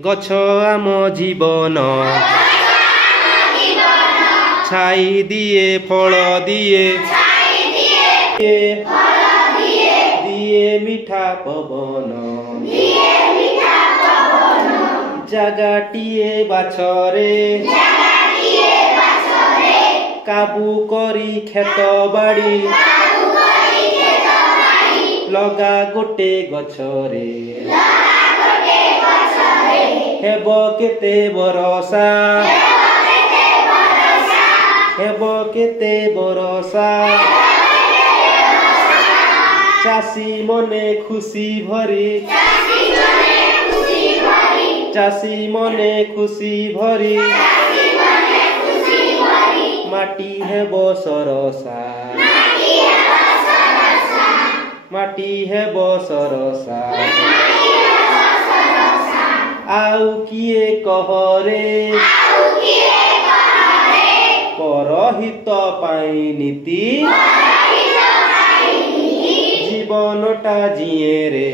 गछ आम जीवन छाई दिए फल दिए दिए मीठा पवन जगाटिए बाछरे काबू करी खेत बाड़ी लगा गोटे गछरे हेब केते बरसा हेब केते बरसा चासी मने खुशी भरी चासी मने खुशी भरी माटी हेब सरसा माटी हेब सरसा आउ किए कहरे परहित पाई नीति जीवनटा जिए रे